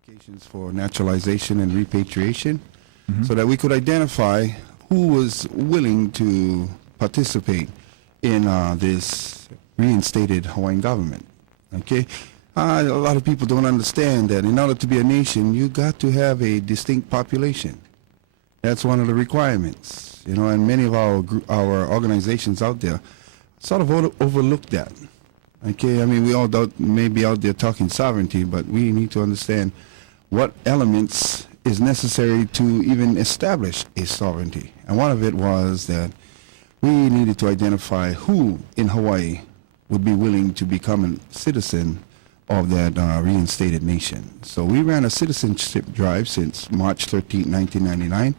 applications for naturalization and repatriation so that we could identify who was willing to participate in this reinstated Hawaiian government. Okay? A lot of people don't understand that in order to be a nation, you got to have a distinct population. That's one of the requirements, you know, and many of our organizations out there sort of overlook that. Okay, I mean, we all may be out there talking sovereignty, but we need to understand what elements is necessary to even establish a sovereignty. And one of it was that we needed to identify who in Hawaii would be willing to become a citizen of that reinstated nation. So we ran a citizenship drive since March 13, 1999,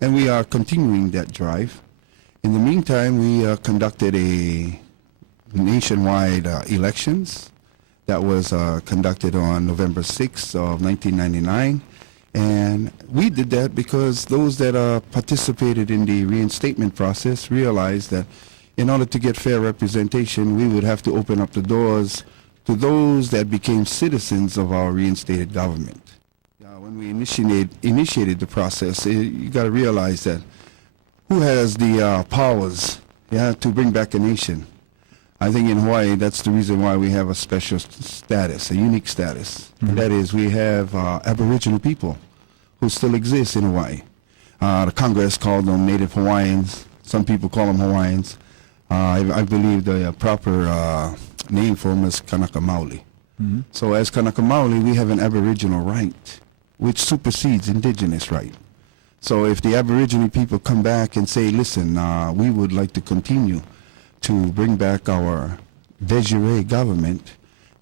and we are continuing that drive. In the meantime, we conducted a nationwide elections that was conducted on November 6th of 1999. And we did that because those that participated in the reinstatement process realized that in order to get fair representation, we would have to open up the doors to those that became citizens of our reinstated government. When we initiated the process, you got to realize that who has the powers to bring back a nation? I think in Hawaii, that's the reason why we have a special status, a unique status. And that is we have Aboriginal people who still exist in Hawaii. The Congress called them Native Hawaiians. Some people call them Hawaiians. I believe the proper name for them is Kanaka Maoli. So as Kanaka Maoli, we have an Aboriginal right, which supersedes indigenous right. So if the Aboriginal people come back and say, listen, we would like to continue to bring back our de jure government,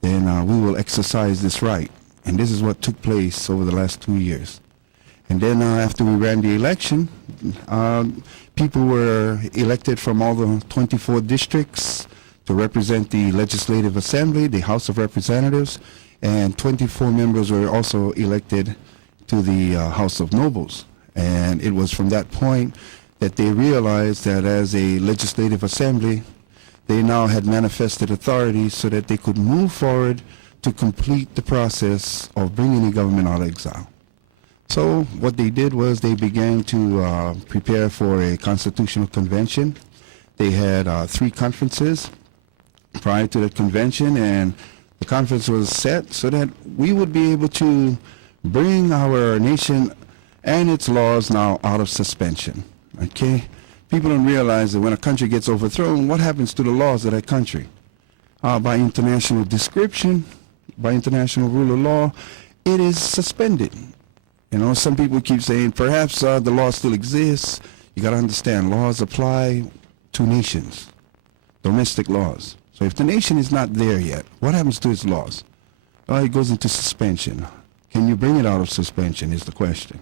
then we will exercise this right. And this is what took place over the last 2 years. And then after we ran the election, people were elected from all the 24 districts to represent the Legislative Assembly, the House of Representatives, and 24 members were also elected to the House of Nobles. And it was from that point that they realized that as a legislative assembly, they now had manifested authority so that they could move forward to complete the process of bringing the government out of exile. So what they did was they began to prepare for a constitutional convention. They had 3 conferences prior to the convention, and the conference was set so that we would be able to bring our nation and its laws now out of suspension. Okay? People don't realize that when a country gets overthrown, what happens to the laws of that country? By international description, by international rule of law, it is suspended. You know, some people keep saying perhaps the law still exists. You got to understand, laws apply to nations, domestic laws. So if the nation is not there yet, what happens to its laws? Well, it goes into suspension. Can you bring it out of suspension is the question.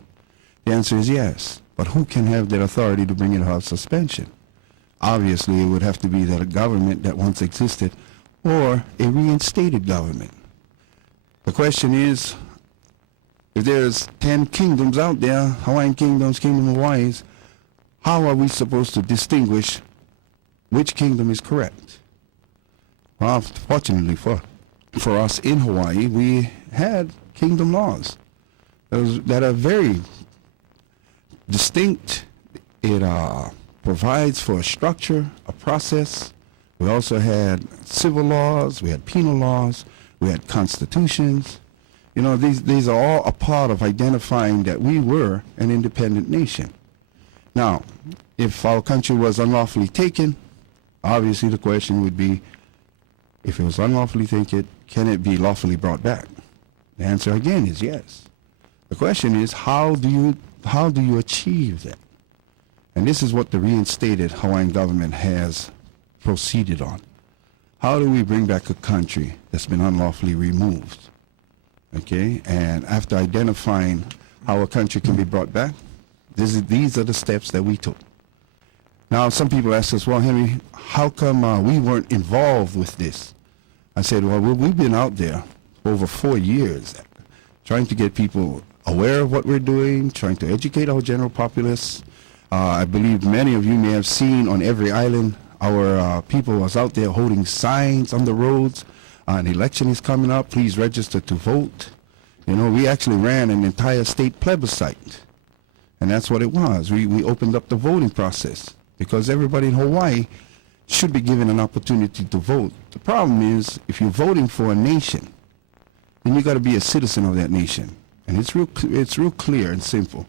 The answer is yes, but who can have that authority to bring it out of suspension? Obviously, it would have to be that a government that once existed or a reinstated government. The question is, if there's 10 kingdoms out there, Hawaiian kingdoms, Kingdom of Hawaii's, how are we supposed to distinguish which kingdom is correct? Well, fortunately for us in Hawaii, we had kingdom laws that are very distinct. It provides for a structure, a process. We also had civil laws, we had penal laws, we had constitutions. You know, these are all a part of identifying that we were an independent nation. Now, if our country was unlawfully taken, obviously the question would be, if it was unlawfully taken, can it be lawfully brought back? The answer again is yes. The question is, how do you achieve that? And this is what the reinstated Hawaiian government has proceeded on. How do we bring back a country that's been unlawfully removed? Okay, and after identifying how a country can be brought back, these are the steps that we took. Now, some people ask us, well, Henry, how come we weren't involved with this? I said, well, we've been out there for over 4 years trying to get people aware of what we're doing, trying to educate our general populace. I believe many of you may have seen on every island, our people was out there holding signs on the roads. An election is coming up. Please register to vote. You know, we actually ran an entire state plebiscite. And that's what it was. We opened up the voting process because everybody in Hawaii should be given an opportunity to vote. The problem is, if you're voting for a nation, then you got to be a citizen of that nation. And it's real clear and simple.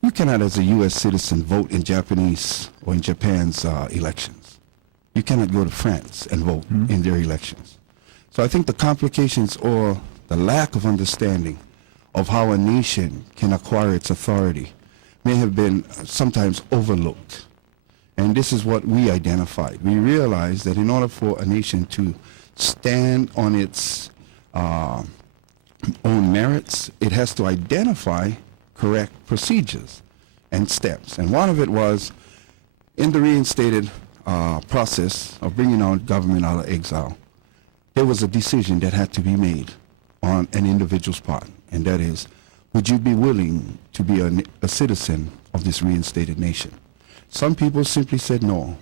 You cannot, as a U.S. citizen, vote in Japanese or in Japan's elections. You cannot go to France and vote in their elections. So I think the complications or the lack of understanding of how a nation can acquire its authority may have been sometimes overlooked. And this is what we identified. We realized that in order for a nation to stand on its own merits, it has to identify correct procedures and steps. And one of it was, in the reinstated process of bringing our government out of exile, there was a decision that had to be made on an individual's part, and that is, would you be willing to be a citizen of this reinstated nation? Some people simply said no.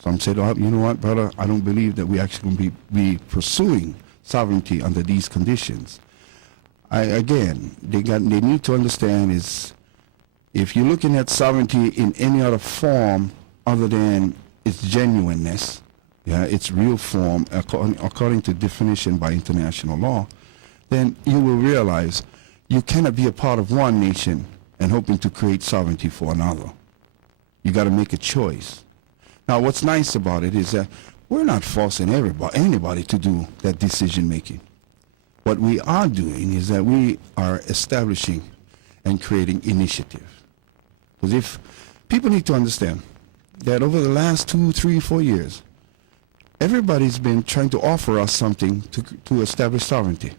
Some said, oh, you know what, brother, I don't believe that we actually going to be pursuing sovereignty under these conditions. Again, they need to understand is, if you're looking at sovereignty in any other form other than its genuineness, its real form, according to definition by international law, then you will realize you cannot be a part of one nation and hoping to create sovereignty for another. You got to make a choice. Now, what's nice about it is that we're not forcing anybody to do that decision making. What we are doing is that we are establishing and creating initiative. Because if people need to understand that over the last 2, 3, 4 years, everybody's been trying to offer us something to establish sovereignty.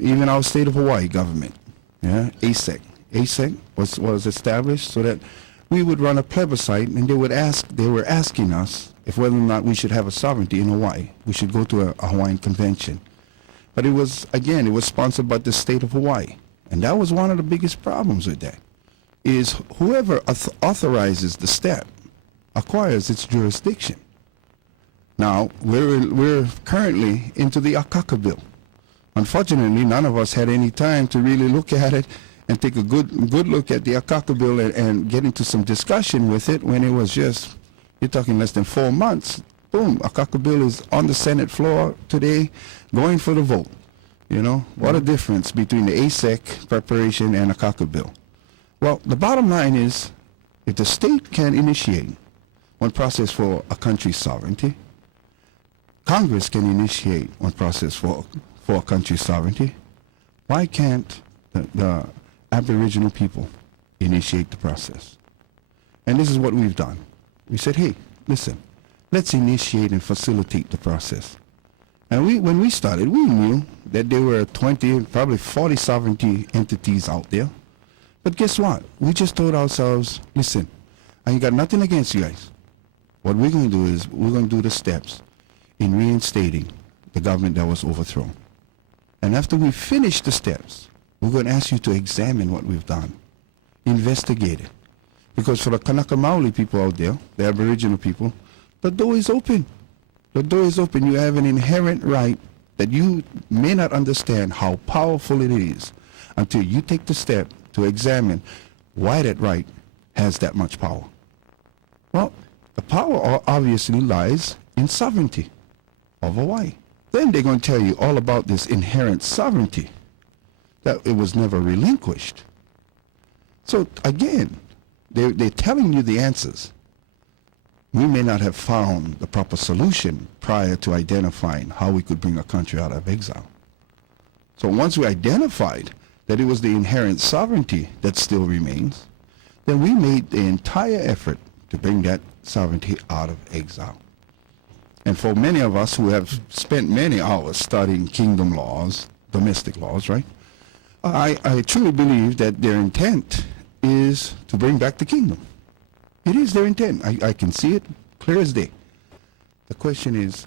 Even our state of Hawaii government, ASEC. ASEC was established so that we would run a plebiscite, and they were asking us if whether or not we should have a sovereignty in Hawaii. We should go to a Hawaiian convention. But it was sponsored by the state of Hawaii. And that was one of the biggest problems with that, is whoever authorizes the step acquires its jurisdiction. Now, we're currently into the Akaka bill. Unfortunately, none of us had any time to really look at it and take a good look at the Akaka bill and get into some discussion with it when it was just, you're talking less than 4 months. Boom, Akaka bill is on the Senate floor today, going for the vote. You know, what a difference between the ASEC preparation and Akaka bill. Well, the bottom line is, if the state can initiate one process for a country's sovereignty, Congress can initiate one process for a country's sovereignty, why can't the Aboriginal people initiate the process? And this is what we've done. We said, hey, listen, let's initiate and facilitate the process. And when we started, we knew that there were 20, probably 40 sovereignty entities out there. But guess what? We just told ourselves, listen, I ain't got nothing against you guys. What we're going to do is we're going to do the steps in reinstating the government that was overthrown. And after we finish the steps, we're going to ask you to examine what we've done, investigate it. Because for the Kanaka Maoli people out there, the Aboriginal people, the door is open. The door is open. You have an inherent right that you may not understand how powerful it is until you take the step to examine why that right has that much power. Well, the power obviously lies in sovereignty of Hawaii. Then they're going to tell you all about this inherent sovereignty, that it was never relinquished. So again, they're telling you the answers. We may not have found the proper solution prior to identifying how we could bring a country out of exile. So once we identified that it was the inherent sovereignty that still remains, then we made the entire effort to bring that sovereignty out of exile. And for many of us who have spent many hours studying kingdom laws, domestic laws, right? I truly believe that their intent is to bring back the kingdom. It is their intent. I can see it clear as day. The question is,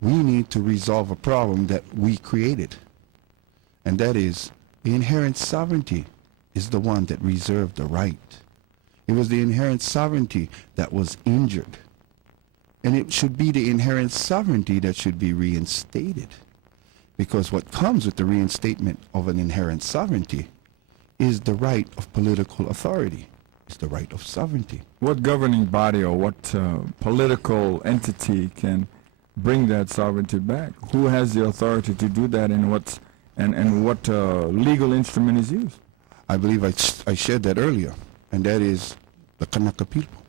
we need to resolve a problem that we created. And that is, the inherent sovereignty is the one that reserved the right. It was the inherent sovereignty that was injured. And it should be the inherent sovereignty that should be reinstated. Because what comes with the reinstatement of an inherent sovereignty is the right of political authority. It's the right of sovereignty. What governing body or what political entity can bring that sovereignty back? Who has the authority to do that, and what legal instrument is used? I believe I shared that earlier, and that is the Kanaka people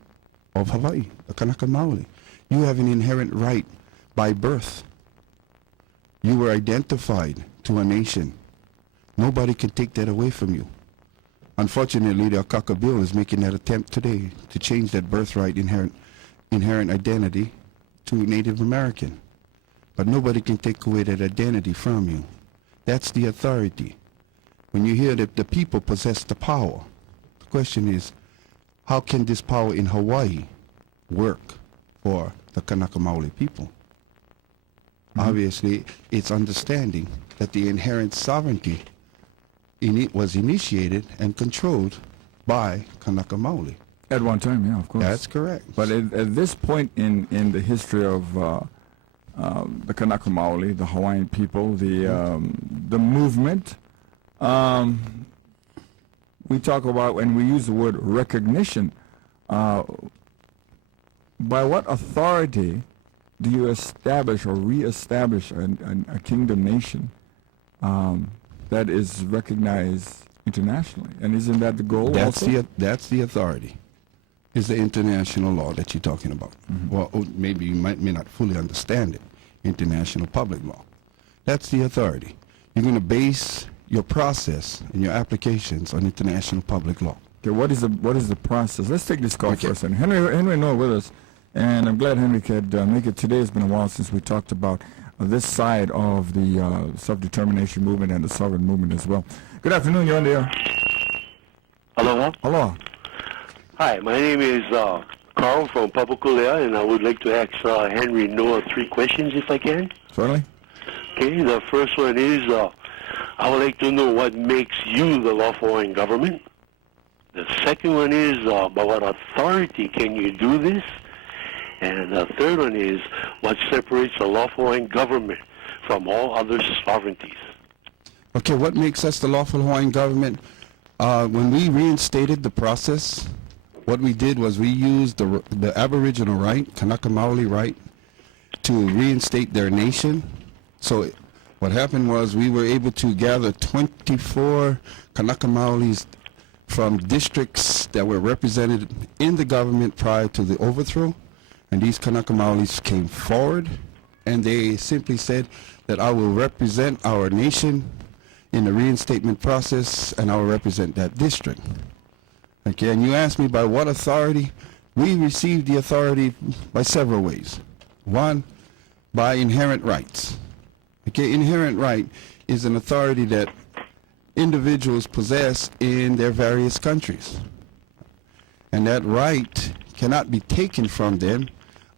of Hawaii, the Kanaka Maoli. You have an inherent right by birth. You were identified to a nation. Nobody can take that away from you. Unfortunately, the Akaka Bill is making that attempt today to change that birthright inherent identity to Native American. But nobody can take away that identity from you. That's the authority. When you hear that the people possess the power, the question is, how can this power in Hawaii work for the Kanaka Maoli people? Obviously, it's understanding that the inherent sovereignty was initiated and controlled by Kanaka Maoli. At one time, yeah, of course. That's correct. But at this point in the history of the Kanaka Maoli, the Hawaiian people, the movement, we talk about, when we use the word recognition, by what authority do you establish or reestablish a kingdom nation that is recognized internationally? And isn't that the goal also? That's the authority. Is the international law that you're talking about. Well, maybe you may not fully understand it. International public law. That's the authority. You're going to base your process and your applications on international public law. Okay, what is the process? Let's take this call for a second. Henry Noah with us, and I'm glad Henry could make it today. It's been a while since we talked about this side of the self-determination movement and the sovereign movement as well. Good afternoon, you're on the air. Aloha. Hello. Hi, my name is Carl from Papakulea, and I would like to ask Henry Noah 3 questions if I can. Certainly. Okay, the first one is, I would like to know what makes you the lawful Hawaiian government. The second one is, by what authority can you do this? And the third one is, what separates the lawful Hawaiian government from all other sovereignties? Okay, what makes us the lawful Hawaiian government? When we reinstated the process, what we did was we used the Aboriginal right, Kanaka Maoli right, to reinstate their nation. So what happened was we were able to gather 24 Kanaka Maolis from districts that were represented in the government prior to the overthrow. And these Kanaka Maolis came forward, and they simply said that I will represent our nation in the reinstatement process, and I will represent that district. Okay, and you asked me by what authority? We received the authority by several ways. One, by inherent rights. Okay, inherent right is an authority that individuals possess in their various countries. And that right cannot be taken from them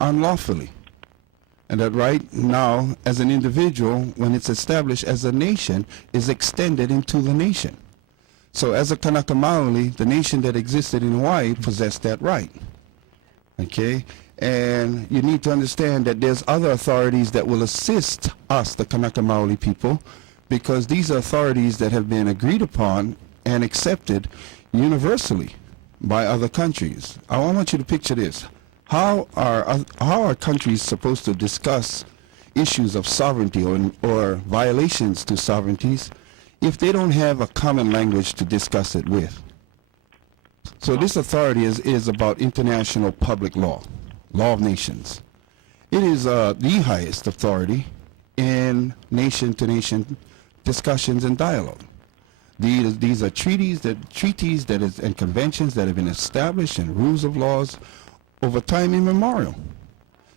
unlawfully. And that right now, as an individual, when it's established as a nation, is extended into the nation. So as a Kanaka Maoli, the nation that existed in Hawaii possessed that right. Okay? And you need to understand that there's other authorities that will assist us, the Kanaka Maoli people, because these are authorities that have been agreed upon and accepted universally by other countries. I want you to picture this. How are countries supposed to discuss issues of sovereignty or violations to sovereignties if they don't have a common language to discuss it with? So this authority is about international public law, law of nations. It is the highest authority in nation-to-nation discussions and dialogue. These are treaties and conventions that have been established, and rules of laws over time immemorial.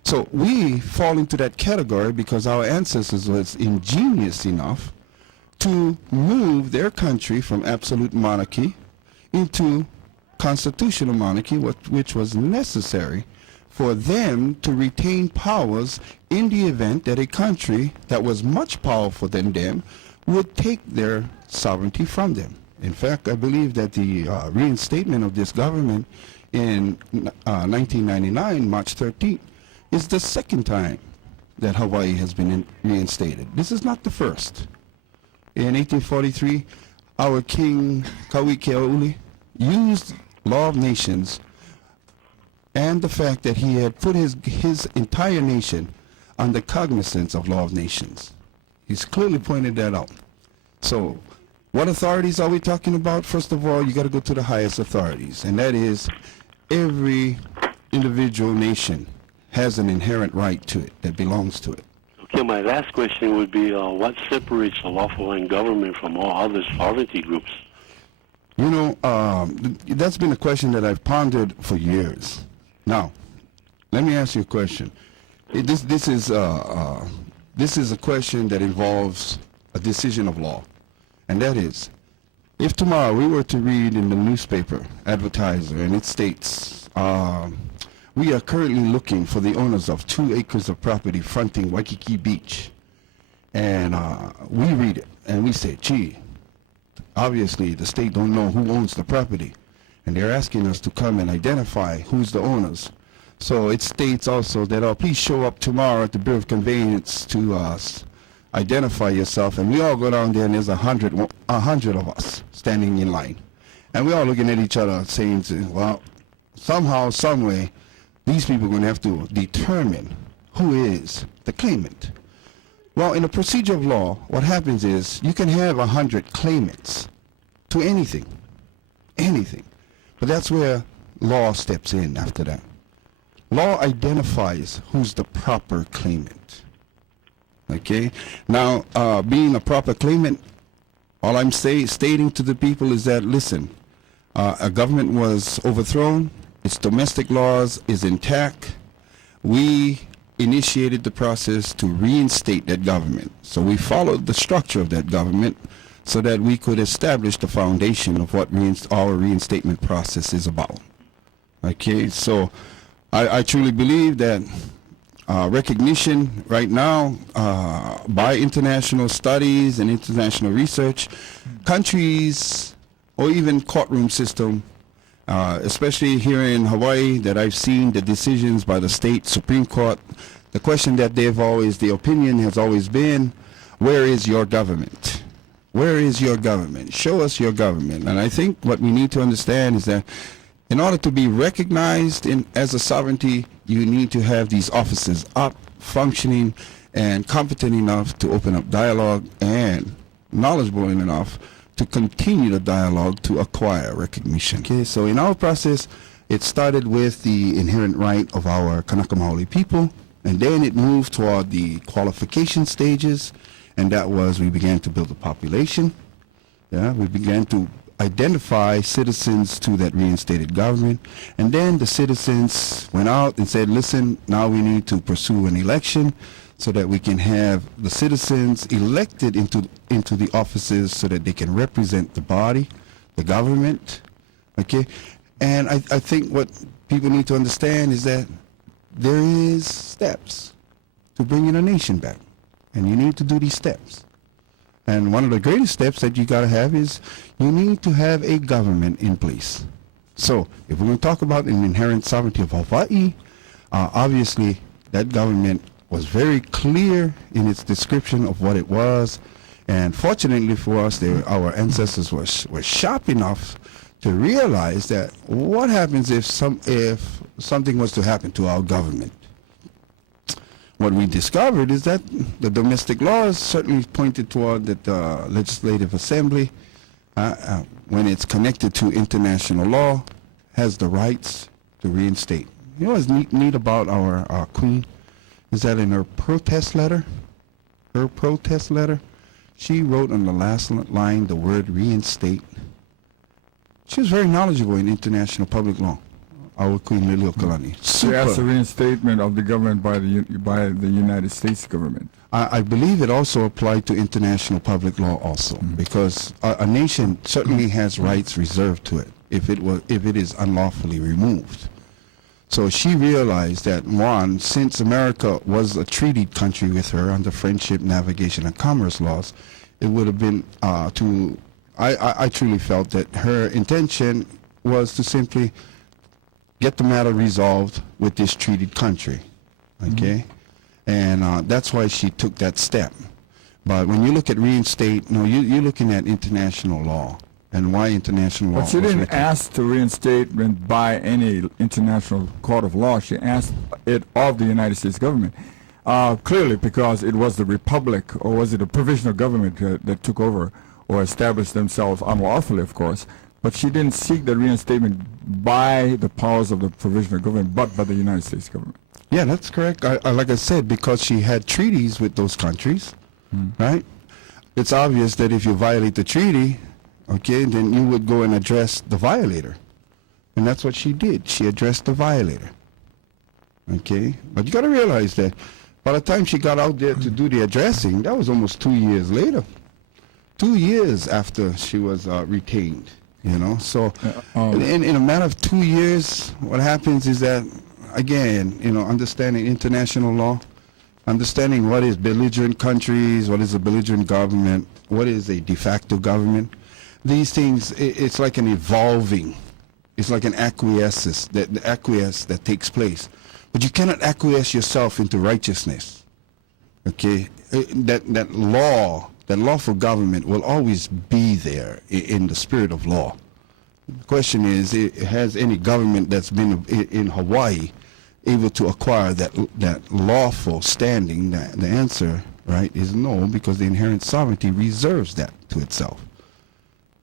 So we fall into that category because our ancestors was ingenious enough to move their country from absolute monarchy into constitutional monarchy, which was necessary for them to retain powers in the event that a country that was much powerful than them would take their sovereignty from them. In fact, I believe that the reinstatement of this government in 1999, March 13th, is the second time that Hawaii has been reinstated. This is not the first. In 1843, our King Kauikeauli used law of nations and the fact that he had put his entire nation under cognizance of law of nations. He's clearly pointed that out. So what authorities are we talking about? First of all, you got to go to the highest authorities, and that is every individual nation has an inherent right to it that belongs to it. Okay, my last question would be, what separates the lawful Hawaiian government from all other sovereignty groups? You know, that's been a question that I've pondered for years. Now, let me ask you a question. This is a question that involves a decision of law, and that is, if tomorrow we were to read in the newspaper advertiser and it states, we are currently looking for the owners of 2 acres of property fronting Waikiki Beach, and we read it and we say, gee, obviously the state don't know who owns the property, and they're asking us to come and identify who's the owners. So it states also that, please show up tomorrow at the Bureau of Conveyance to identify yourself, and we all go down there and there's 100 of us standing in line, and we're all looking at each other saying, well, somehow, some way, these people are going to have to determine who is the claimant. Well, in the procedure of law, what happens is you can have 100 claimants to anything, but that's where law steps in after that. Law identifies who's the proper claimant. Okay? Now, being a proper claimant, all I'm stating to the people is that, listen, a government was overthrown, its domestic laws is intact. We initiated the process to reinstate that government. So we followed the structure of that government so that we could establish the foundation of what our reinstatement process is about. Okay, so I truly believe that recognition right now by international studies and international research, countries or even courtroom system, especially here in Hawaii, that I've seen the decisions by the state Supreme Court, the question that the opinion has always been, where is your government? Where is your government? Show us your government. And I think what we need to understand is that in order to be recognized as a sovereignty, you need to have these offices up, functioning, and competent enough to open up dialogue and knowledgeable enough to continue the dialogue to acquire recognition. Okay, so in our process, it started with the inherent right of our Kanaka Maoli people, and then it moved toward the qualification stages, and that was we began to build a population. Yeah, we began to identify citizens to that reinstated government, and then the citizens went out and said, listen, now we need to pursue an election so that we can have the citizens elected into the offices so that they can represent the body, the government, okay? And I think what people need to understand is that there is steps to bringing a nation back, and you need to do these steps. And one of the greatest steps that you got to have is you need to have a government in place. So if we're going to talk about an inherent sovereignty of Hawaii, obviously that government was very clear in its description of what it was, and fortunately for us, our ancestors were sharp enough to realize that what happens if something was to happen to our government. What we discovered is that the domestic laws certainly pointed toward that the Legislative Assembly, when it's connected to international law, has the rights to reinstate. You know what's neat about our Queen is that in her protest letter, she wrote on the last line the word reinstate. She was very knowledgeable in international public law, our Queen Liliuokalani. She asked the reinstatement of the government by the United States government. I believe it also applied to international public law also, because a nation certainly has rights reserved to it if it is unlawfully removed. So she realized that, one, since America was a treated country with her under friendship, navigation, and commerce laws, it would have been I truly felt that her intention was to simply get the matter resolved with this treated country, okay? And that's why she took that step. But when you look at reinstate, no, you're looking at international law and why international law. But she was didn't written. ask to reinstatement by any international court of law. She asked it of the United States government. Clearly because it was the republic, or was it a provisional government that took over or established themselves unlawfully, of course. But she didn't seek the reinstatement by the powers of the provisional government, but by the United States government. Yeah, that's correct. Like I said, because she had treaties with those countries, right? It's obvious that if you violate the treaty, okay, then you would go and address the violator. And that's what she did. She addressed the violator. Okay? But you got to realize that by the time she got out there to do the addressing, that was almost 2 years later. 2 years after she was retained, you know? So in a matter of 2 years, what happens is that, again, you know, understanding international law, understanding what is belligerent countries, what is a belligerent government, what is a de facto government, these things, it's like an evolving, it's like an acquiescence, the acquiesce that takes place. But you cannot acquiesce yourself into righteousness, okay? That law, that lawful government will always be there in the spirit of law. The question is, has any government that's been in Hawaii able to acquire that lawful standing? The answer, right, is no, because the inherent sovereignty reserves that to itself.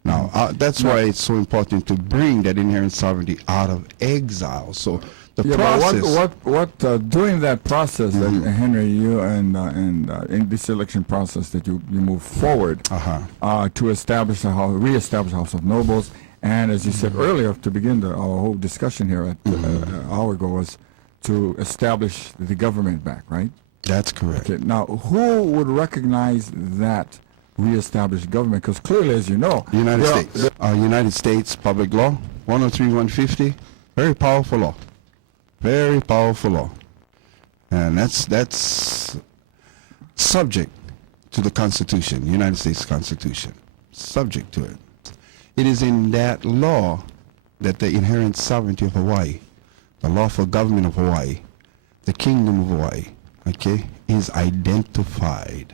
Now, that's why it's so important to bring that inherent sovereignty out of exile. So the process. But during that process, that Henry, you and in this election process, that you move forward to establish reestablish the House of Nobles, and as you said earlier, to begin our whole discussion here an hour ago, was to establish the government back, right? That's correct. Okay. Now, who would recognize that reestablished government? Because clearly, as you know, United States. United States Public Law 103, 150, very powerful law. Very powerful law. And that's subject to the Constitution, United States Constitution. Subject to it. It is in that law that the inherent sovereignty of Hawaii, the lawful government of Hawaii, the kingdom of Hawaii, okay, is identified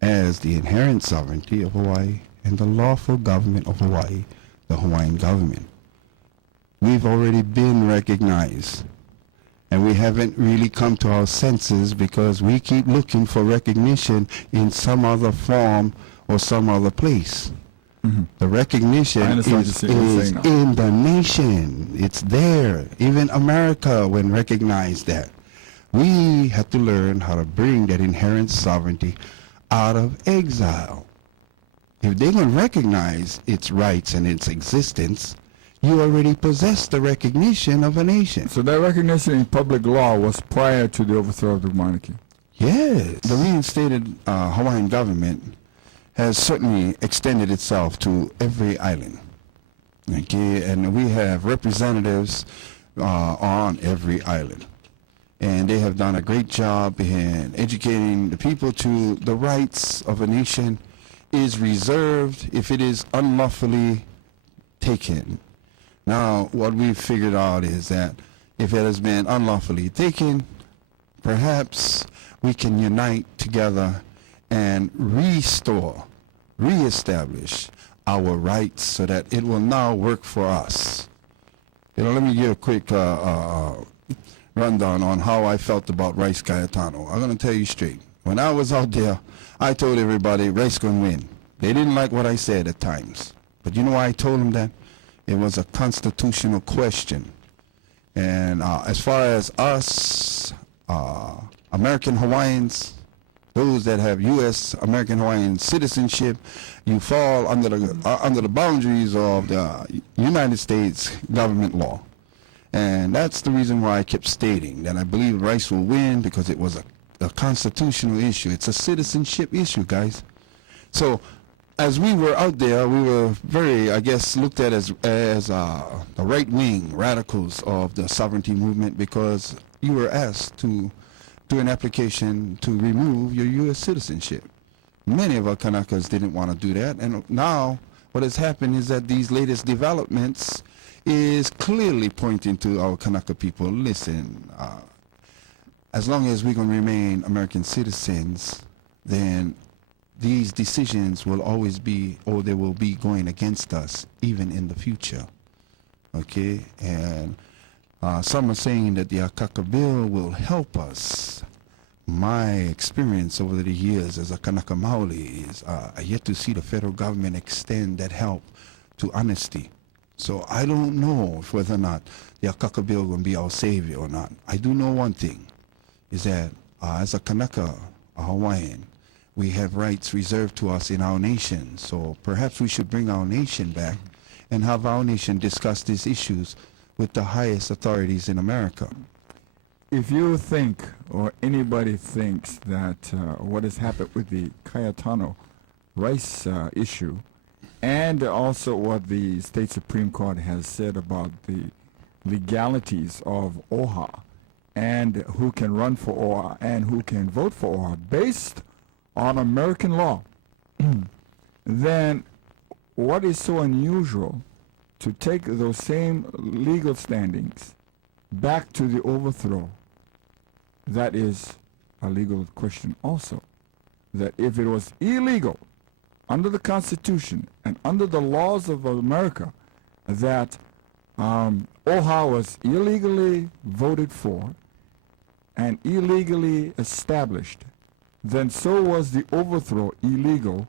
as the inherent sovereignty of Hawaii and the lawful government of Hawaii, the Hawaiian government. We've already been recognized, and we haven't really come to our senses because we keep looking for recognition in some other form or some other place. The recognition is in the nation. It's there. Even America, when recognized that, we have to learn how to bring that inherent sovereignty out of exile. If they're going to recognize its rights and its existence, you already possess the recognition of a nation. So that recognition in public law was prior to the overthrow of the monarchy. Yes. The reinstated Hawaiian government has certainly extended itself to every island. Okay, and we have representatives on every island. And they have done a great job in educating the people to the rights of a nation is reserved if it is unlawfully taken. Now, what we've figured out is that if it has been unlawfully taken, perhaps we can unite together and reestablish our rights so that it will now work for us. You know, let me give a quick rundown on how I felt about Rice Cayetano. I'm going to tell you straight. When I was out there, I told everybody Rice going to win. They didn't like what I said at times. But you know why I told them that? It was a constitutional question. And as far as us, American Hawaiians, those that have U.S. American Hawaiian citizenship, you fall under the boundaries of the United States government law. And that's the reason why I kept stating that I believe Rice will win, because it was a constitutional issue. It's a citizenship issue, guys. So as we were out there, we were very, I guess, looked at as the right-wing radicals of the sovereignty movement, because you were asked to do an application to remove your U.S. citizenship. Many of our Kanakas didn't want to do that, and now what has happened is that these latest developments is clearly pointing to our Kanaka people. Listen, as long as we're going to remain American citizens, then these decisions will always be, or they will be going against us, even in the future. Okay? And some are saying that the Akaka bill will help us. My experience over the years as a Kanaka Maoli is I yet to see the federal government extend that help to honesty. So I don't know if whether or not the Akaka bill will be our savior or not. I do know one thing, is that as a Kanaka, a Hawaiian, we have rights reserved to us in our nation. So perhaps we should bring our nation back and have our nation discuss these issues with the highest authorities in America. If you think, or anybody thinks, that what has happened with the Cayetano rice issue, and also what the state Supreme Court has said about the legalities of OHA, and who can run for OHA and who can vote for OHA based on American law, then what is so unusual to take those same legal standings back to the overthrow? That is a legal question also. That if it was illegal under the Constitution and under the laws of America that OHA was illegally voted for and illegally established, then so was the overthrow illegal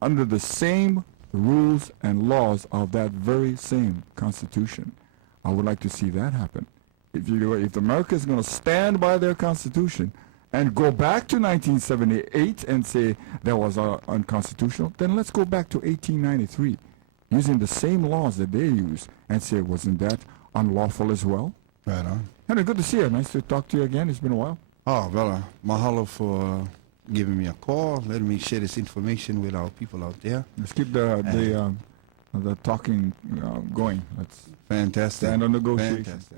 under the same rules and laws of that very same Constitution. I would like to see that happen. If America is going to stand by their Constitution and go back to 1978 and say that was unconstitutional, then let's go back to 1893 using the same laws that they use and say, wasn't that unlawful as well? Right on. Henry, good to see you. Nice to talk to you again. It's been a while. Oh, brother, mahalo for giving me a call, letting me share this information with our people out there. Let's keep the talking going. Let's Fantastic. stand on negotiations. Fantastic.